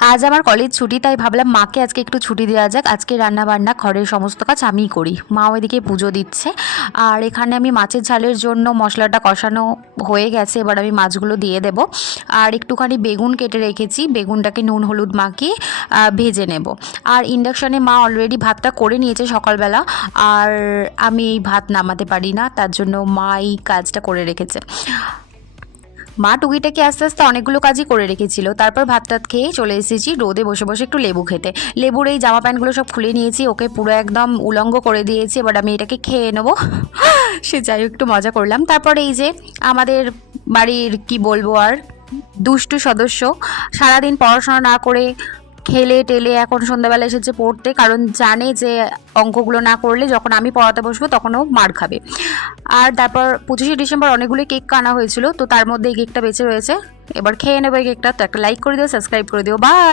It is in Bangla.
আজ আমার কলেজ ছুটি, তাই ভাবলাম মাকে আজকে একটু ছুটি দেওয়া যাক। আজকে রান্না বান্না ঘরের সমস্ত কাজ আমিই করি, মা ওইদিকে পুজো দিচ্ছে। আর এখানে আমি মাছের ঝালের জন্য মশলাটা কষানো হয়ে গেছে, এবার আমি মাছগুলো দিয়ে দেব। আর একটুখানি বেগুন কেটে রেখেছি, বেগুনটাকে নুন হলুদ মাখিয়ে ভেজে নেব। আর ইন্ডাকশানে মা অলরেডি ভাতটা করে নিয়েছে সকালবেলা, আর আমি এই ভাত নামাতে পারি না, তার জন্য মা এই কাজটা করে রেখেছে। মা টুকিটাকি আস্তে আস্তে অনেকগুলো কাজই করে রেখেছিল। তারপর ভাত টাত খেয়ে চলে এসেছি রোদে বসে বসে একটু লেবু খেতে। লেবুর এই জামা প্যান্টগুলো সব খুলে নিয়েছি, ওকে পুরো একদম উলঙ্গ করে দিয়েছি। এবার আমি এটাকে খেয়ে নেবো। সে যাই হোক, একটু মজা করলাম। তারপর এই যে আমাদের বাড়ির কি বলবো আর, দুষ্টু সদস্য সারাদিন পড়াশোনা না করে খেলে টেলে এখন সন্ধ্যাবেলা এসেছে পড়তে, কারণ জানে যে অঙ্কগুলো না করলে যখন আমি পড়াতে বসবো তখন ও মার খাবে। আর তারপর 25শে ডিসেম্বর অনেকগুলো কেক কানা হয়েছিল, তো তার মধ্যে এই কেকটা বেঁচে রয়েছে। এবার খেয়ে নেবো এই কেকটা। তো একটা লাইক করে দিও, সাবস্ক্রাইব করে দিও, বাই।